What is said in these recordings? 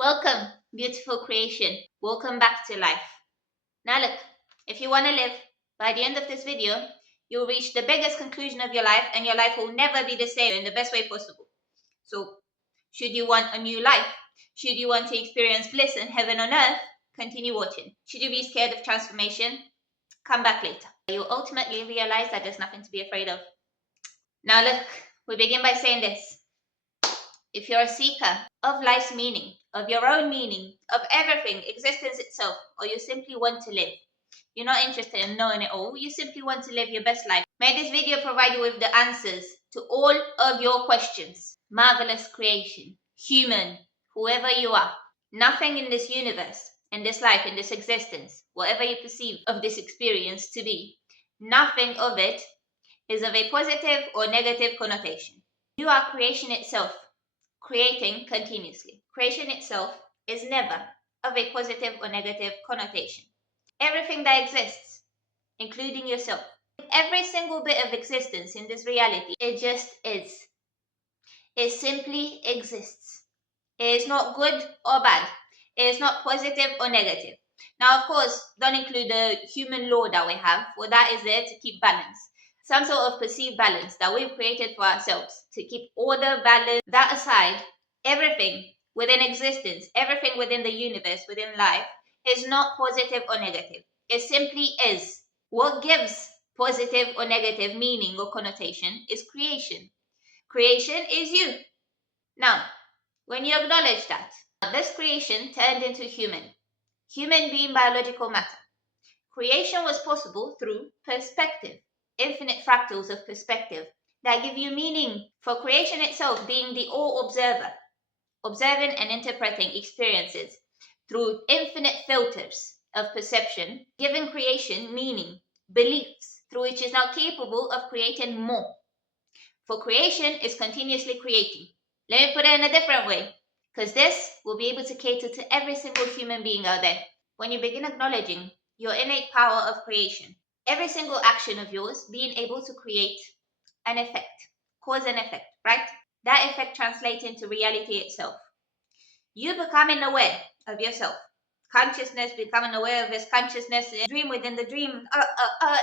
Welcome, beautiful creation. Welcome back to life. Now look, if you want to live, by the end of this video, you'll reach the biggest conclusion of your life and your life will never be the same in the best way possible. So, should you want a new life? Should you want to experience bliss and heaven on earth? Continue watching. Should you be scared of transformation? Come back later. You'll ultimately realize that there's nothing to be afraid of. Now look, we begin by saying this. If you're a seeker of life's meaning, of your own meaning, of everything, existence itself, or you simply want to live, you're not interested in knowing it all, you simply want to live your best life, may this video provide you with the answers to all of your questions. Marvelous creation, human, whoever you are, nothing in this universe, in this life, in this existence, whatever you perceive of this experience to be, nothing of it is of a positive or negative connotation. You are creation itself, creating continuously. Creation itself is never of a positive or negative connotation. Everything that exists, including yourself, every single bit of existence in this reality, it just is. It simply exists. It is not good or bad. It is not positive or negative. Now, of course, don't include the human law that we have, for that is there to keep balance. Some sort of perceived balance that we've created for ourselves to keep order, balance. That aside, everything within existence, everything within the universe, within life, is not positive or negative. It simply is. What gives positive or negative meaning or connotation is creation. Creation is you. Now, when you acknowledge that, this creation turned into human being biological matter. Creation was possible through perspective, infinite fractals of perspective that give you meaning, for creation itself being the all-observer, observing and interpreting experiences through infinite filters of perception, giving creation meaning, beliefs, through which is now capable of creating more. For creation is continuously creating. Let me put it in a different way, because this will be able to cater to every single human being out there. When you begin acknowledging your innate power of creation, every single action of yours being able to create an effect, cause and effect, right? That effect translates into reality itself. You becoming aware of yourself, consciousness becoming aware of its consciousness, dream within the dream,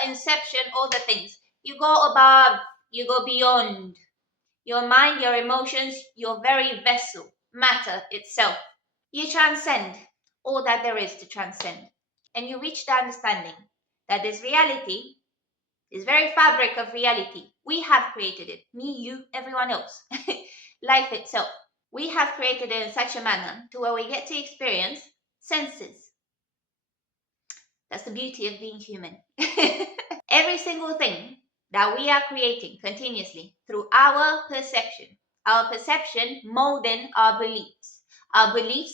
inception, all the things. You go above, you go beyond. Your mind, your emotions, your very vessel, matter itself. You transcend all that there is to transcend. And you reach the understanding that this reality, this very fabric of reality, we have created it. Me, you, everyone else. Life itself. We have created it in such a manner to where we get to experience senses. That's the beauty of being human. Every single thing that we are creating continuously through our perception molding our beliefs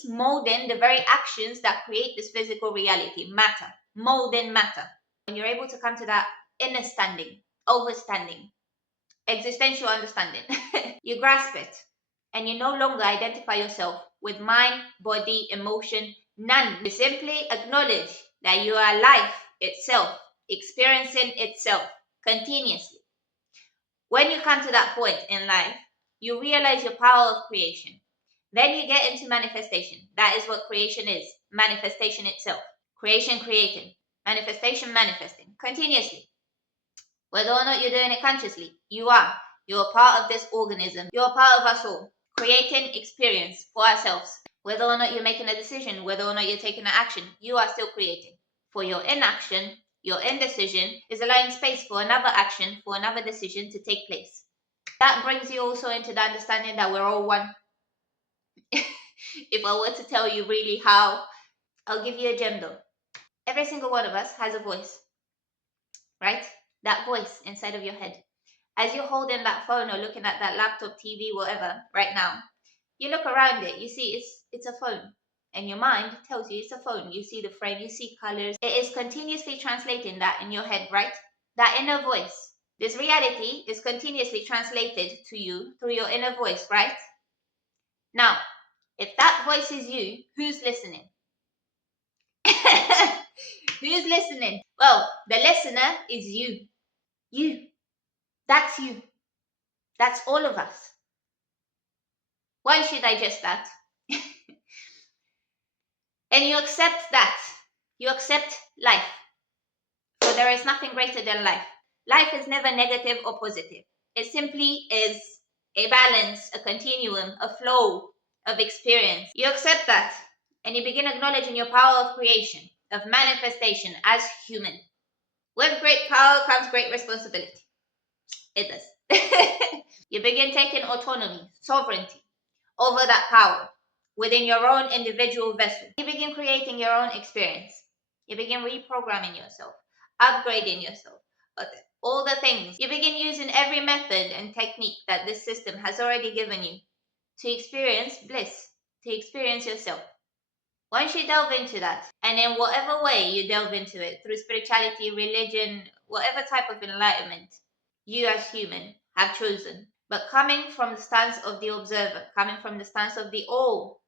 molding the very actions that create this physical reality, molding matter. When you're able to come to that inner standing, overstanding, existential understanding, you grasp it and you no longer identify yourself with mind, body, emotion, none. You simply acknowledge that you are life itself, experiencing itself continuously. When you come to that point in life, you realize your power of creation. Then you get into manifestation. That is what creation is. Manifestation itself. Creation creating. Manifestation manifesting. Continuously. Whether or not you're doing it consciously, you are. You're a part of this organism. You're a part of us all. Creating experience for ourselves. Whether or not you're making a decision, whether or not you're taking an action, you are still creating. For your inaction, your indecision is allowing space for another action, for another decision to take place. That brings you also into the understanding that we're all one. If I were to tell you really how, I'll give you a gem though. Every single one of us has a voice, right? That voice inside of your head. As you're holding that phone or looking at that laptop, TV, whatever, right now, you look around it, you see it's a phone. And your mind tells you it's a phone. You see the frame, you see colors. It is continuously translating that in your head, right? That inner voice. This reality is continuously translated to you through your inner voice, right? Now, if that voice is you, who's listening? Who's listening? Well, the listener is you. You. That's you. That's all of us. Why should I just that? And you accept that. You accept life. For there is nothing greater than life. Life is never negative or positive. It simply is a balance, a continuum, a flow of experience. You accept that and you begin acknowledging your power of creation, of manifestation as human. With great power comes great responsibility. It does. You begin taking autonomy, sovereignty over that power within your own individual vessel. You begin creating your own experience. You begin reprogramming yourself, upgrading yourself, all the things. You begin using every method and technique that this system has already given you to experience bliss, to experience yourself. Once you delve into that, and in whatever way you delve into it, through spirituality, religion, whatever type of enlightenment you as human have chosen, but coming from the stance of the observer, coming from the stance of the all,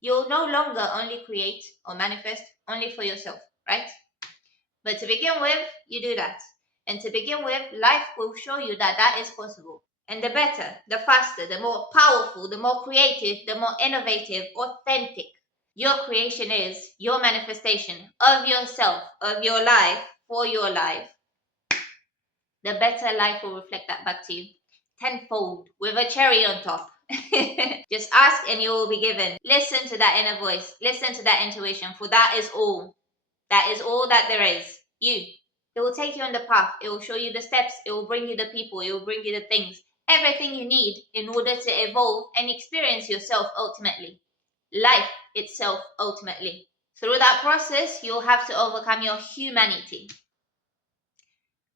you'll no longer only create or manifest only for yourself, right? But to begin with, you do that. And to begin with, life will show you that that is possible. And the better, the faster, the more powerful, the more creative, the more innovative, authentic your creation is, your manifestation of yourself, of your life, for your life, the better life will reflect that back to you tenfold with a cherry on top. Just ask and you will be given. Listen to that inner voice. Listen to that intuition, for that is all. That is all that there is. You. It will take you on the path. It will show you the steps. It will bring you the people. It will bring you the things. Everything you need in order to evolve and experience yourself ultimately. Life itself ultimately. Through that process, you'll have to overcome your humanity.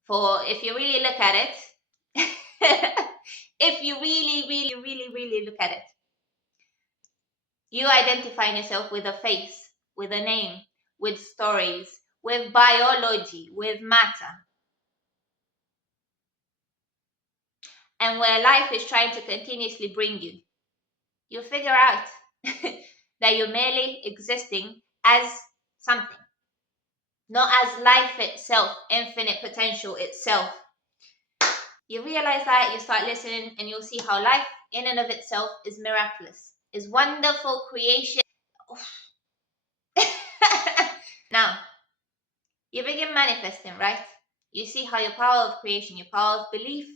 For if you really look at it, if you really look at it, you identify yourself with a face, with a name, with stories, with biology, with matter. And where life is trying to continuously bring you, you figure out that you're merely existing as something, not as life itself, infinite potential itself. You realize that, you start listening, and you'll see how life in and of itself is miraculous, is wonderful creation. Now, you begin manifesting, right? You see how your power of creation, your power of belief,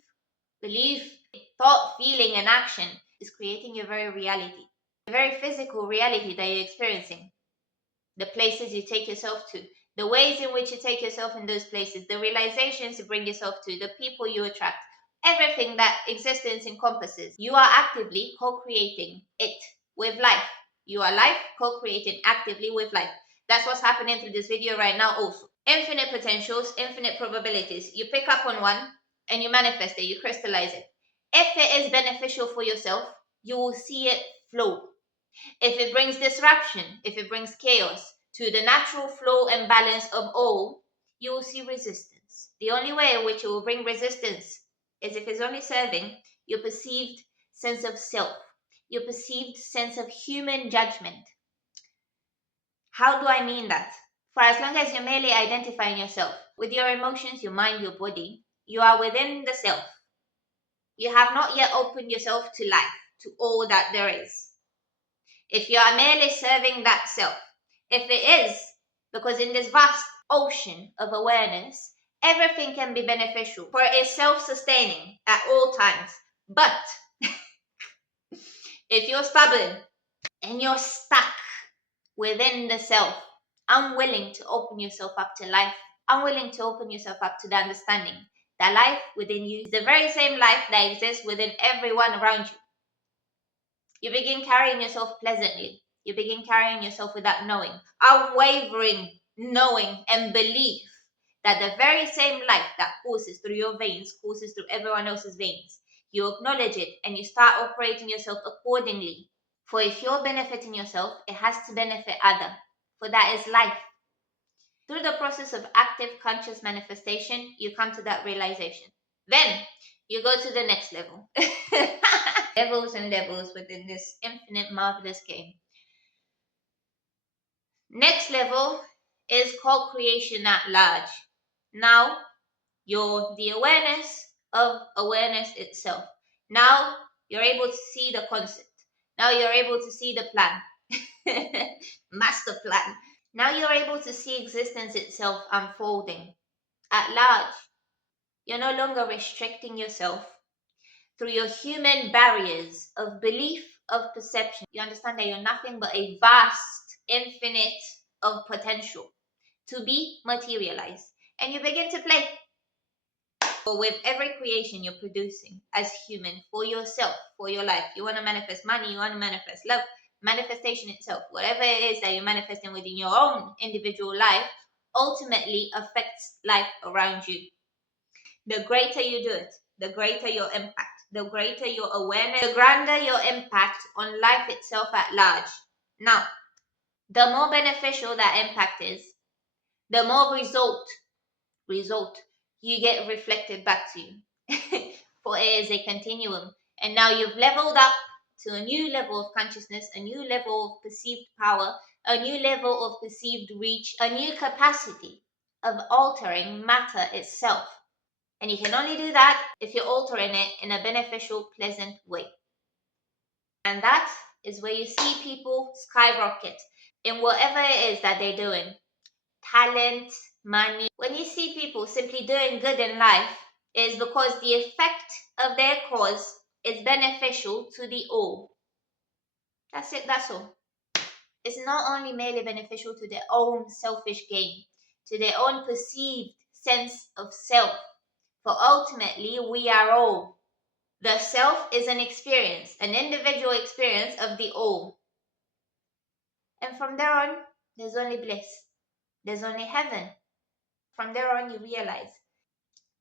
thought, feeling, and action is creating your very reality, the very physical reality that you're experiencing. The places you take yourself to, the ways in which you take yourself in those places, the realizations you bring yourself to, the people you attract, everything that existence encompasses. You are actively co-creating it with life. You are life co-creating actively with life. That's what's happening through this video right now also. Infinite potentials, infinite probabilities. You pick up on one and you manifest it, you crystallize it. If it is beneficial for yourself, you will see it flow. If it brings disruption, if it brings chaos to the natural flow and balance of all, you will see resistance. The only way in which it will bring resistance is if it's only serving your perceived sense of self, your perceived sense of human judgment. How do I mean that? For as long as you're merely identifying yourself with your emotions, your mind, your body, you are within the self. You have not yet opened yourself to life, to all that there is. If you are merely serving that self, if it is, because in this vast ocean of awareness, everything can be beneficial, for it is self-sustaining at all times. But if you're stubborn and you're stuck within the self, unwilling to open yourself up to life, unwilling to open yourself up to the understanding that life within you is the very same life that exists within everyone around you, you begin carrying yourself pleasantly. You begin carrying yourself with that knowing, unwavering knowing and belief that the very same life that courses through your veins courses through everyone else's veins. You acknowledge it and you start operating yourself accordingly. For if you're benefiting yourself, it has to benefit other. For that is life. Through the process of active conscious manifestation, you come to that realization. Then you go to the next level. Levels and levels within this infinite, marvelous game. Next level is co-creation at large. Now, you're the awareness of awareness itself. Now, you're able to see the concept. Now, you're able to see the plan. Master plan. Now you're able to see existence itself unfolding at large. You're no longer restricting yourself through your human barriers of belief, of perception. You understand that you're nothing but a vast, infinite of potential to be materialized. And you begin to play with every creation you're producing as human for yourself, for your life. You want to manifest money, you want to manifest love, manifestation itself, whatever it is that you're manifesting within your own individual life, ultimately affects life around you. The greater you do it, the greater your impact, the greater your awareness, the grander your impact on life itself at large. Now, the more beneficial that impact is, the more result you get reflected back to you. For it is a continuum. And now you've leveled up to a new level of consciousness, a new level of perceived power, a new level of perceived reach, a new capacity of altering matter itself. And you can only do that if you're altering it in a beneficial, pleasant way. And that is where you see people skyrocket in whatever it is that they're doing. Talent, money. When you see people simply doing good in life, it is because the effect of their cause is beneficial to the all. That's it, that's all. It's not only merely beneficial to their own selfish gain, to their own perceived sense of self, for ultimately we are all. The self is an experience, an individual experience of the all. And from there on, there's only bliss. There's only heaven. From there on, you realize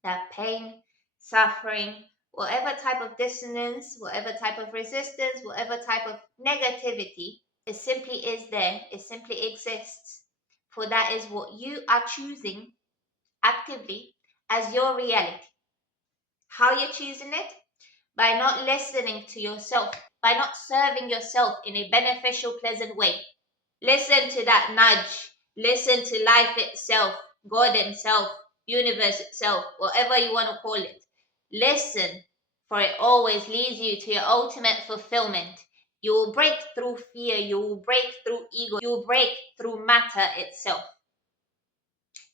that pain, suffering, whatever type of dissonance, whatever type of resistance, whatever type of negativity, it simply is there. It simply exists. For that is what you are choosing actively as your reality. How you're choosing it? By not listening to yourself, by not serving yourself in a beneficial, pleasant way. Listen to that nudge. Listen to life itself, God Himself, universe itself, whatever you want to call it. Listen, for it always leads you to your ultimate fulfillment. You will break through fear, you will break through ego, you will break through matter itself.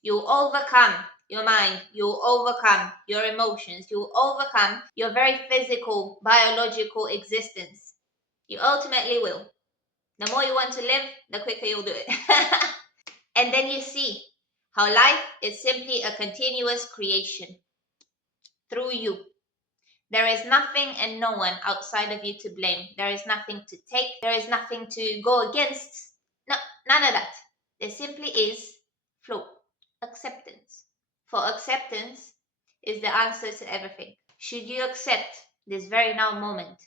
You will overcome your mind, you will overcome your emotions, you will overcome your very physical, biological existence. You ultimately will. The more you want to live, the quicker you'll do it. And then you see how life is simply a continuous creation through you. There is nothing and no one outside of you to blame. There is nothing to take. There is nothing to go against. No, none of that. There simply is flow, acceptance. For acceptance is the answer to everything. Should you accept this very now moment,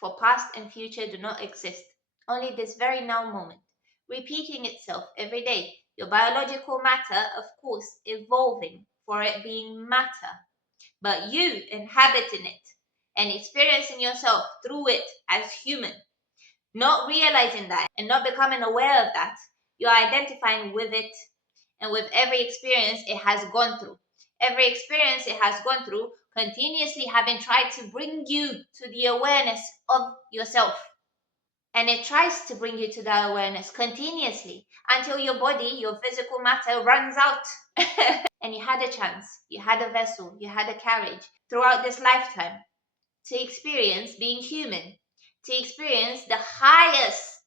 for past and future do not exist, only this very now moment, repeating itself every day. Your biological matter, of course, evolving for it being matter, but you inhabiting it and experiencing yourself through it as human, not realizing that and not becoming aware of that, you're identifying with it and with every experience it has gone through. Every experience it has gone through, continuously having tried to bring you to the awareness of yourself. And it tries to bring you to that awareness continuously until your body, your physical matter runs out. And you had a chance, you had a vessel, you had a carriage throughout this lifetime to experience being human, to experience the highest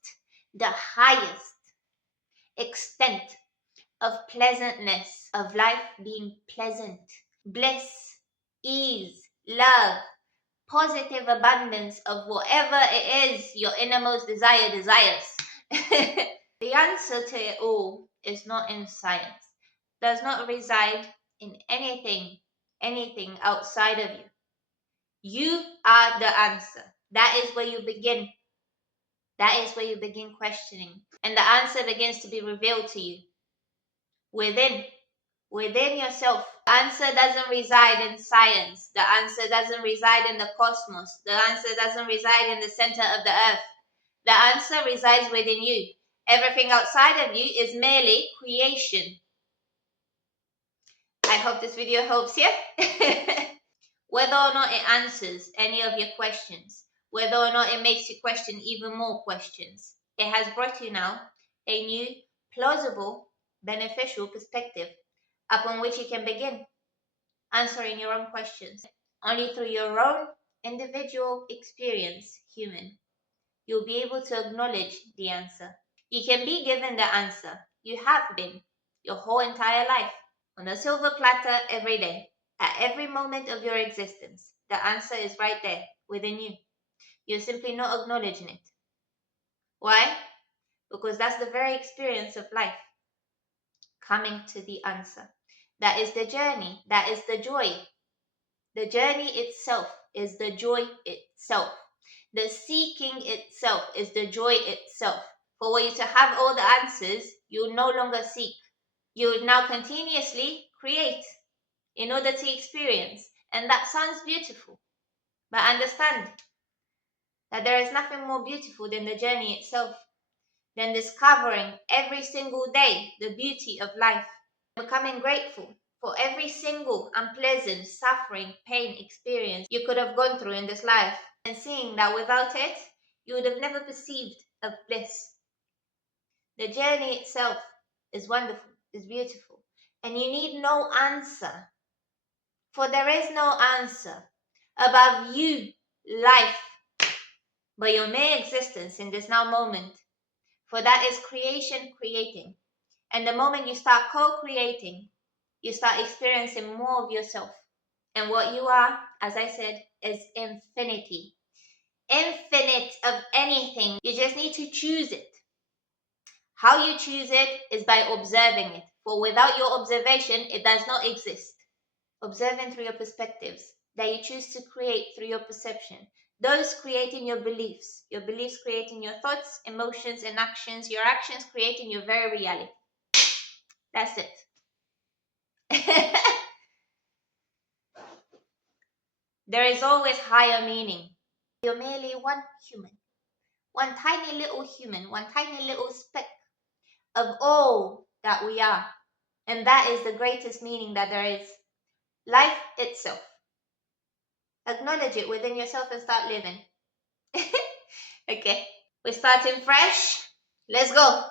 extent of pleasantness, of life being pleasant, bliss, ease, love, positive abundance of whatever it is your innermost desires. The answer to it all is not in science, does not reside in anything outside of you. You are the answer. That is where you begin. That is where you begin questioning. And the answer begins to be revealed to you within yourself. The answer doesn't reside in science. The answer doesn't reside in the cosmos. The answer doesn't reside in the center of the earth. The answer resides within you. Everything outside of you is merely creation. I hope this video helps you. Whether or not it answers any of your questions, whether or not it makes you question even more questions, It has brought you now a new, plausible, beneficial perspective upon which you can begin answering your own questions. Only through your own individual experience, human, you'll be able to acknowledge the answer. You can be given the answer. You have been your whole entire life on a silver platter every day. At every moment of your existence, the answer is right there within you. You're simply not acknowledging it. Why? Because that's the very experience of life, coming to the answer. That is the journey. That is the joy. The journey itself is the joy itself. The seeking itself is the joy itself. For you to have all the answers, you no longer seek. You now continuously create in order to experience. And that sounds beautiful. But understand that there is nothing more beautiful than the journey itself, than discovering every single day the beauty of life, becoming grateful for every single unpleasant, suffering, pain experience you could have gone through in this life, and seeing that without it, you would have never perceived of bliss. The journey itself is wonderful, is beautiful, and you need no answer, for there is no answer above you, life, but your mere existence in this now moment, for that is creation creating. And the moment you start co-creating, you start experiencing more of yourself. And what you are, as I said, is infinity. Infinite of anything. You just need to choose it. How you choose it is by observing it. For without your observation, it does not exist. Observing through your perspectives that you choose to create through your perception. Those creating your beliefs creating your thoughts, emotions, and actions, your actions creating your very reality. That's it. There is always higher meaning. You're merely one human, one tiny little human, one tiny little speck of all that we are. And that is the greatest meaning that there is. Life itself. Acknowledge it within yourself and start living. Okay, we're starting fresh. Let's go.